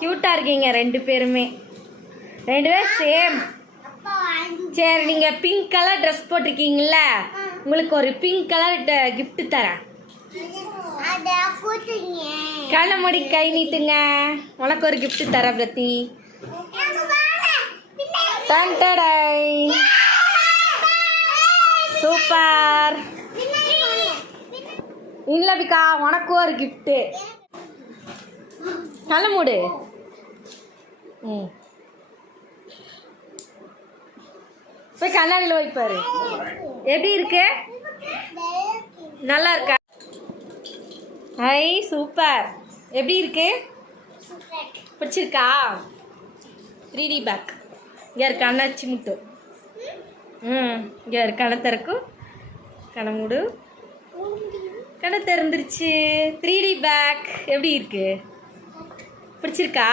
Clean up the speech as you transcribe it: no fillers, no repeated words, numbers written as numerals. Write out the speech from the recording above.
கியூட்டா இருக்கீங்க ரெண்டு பேருமே சேம். சரி, நீங்க பிங்க் கலர் ட்ரெஸ் போட்டிருக்கீங்கல்ல, உங்களுக்கு ஒரு பிங்க் கலர் gift தரேன். கண்ணை மூடி கை நீட்டுங்க. உனக்கு ஒரு gift தரேன் பிரத்தி. சூப்பர். இல்லபிகா, உனக்கு ஒரு gift. கண்ணை மூடு. போய் கண்ணாடியில் வைப்பாரு. எப்படி இருக்கு? நல்லா இருக்கா? ஐ சூப்பர். எப்படி இருக்கு? பிடிச்சிருக்கா? 3D back. இங்கே இருக்கு அண்ணாச்சி முட்டு. இங்கே இருக்கு கணை திறக்கும். கணை மூடு. கணை திறந்துருச்சு. 3D பேக் எப்படி இருக்கு? பிடிச்சிருக்கா?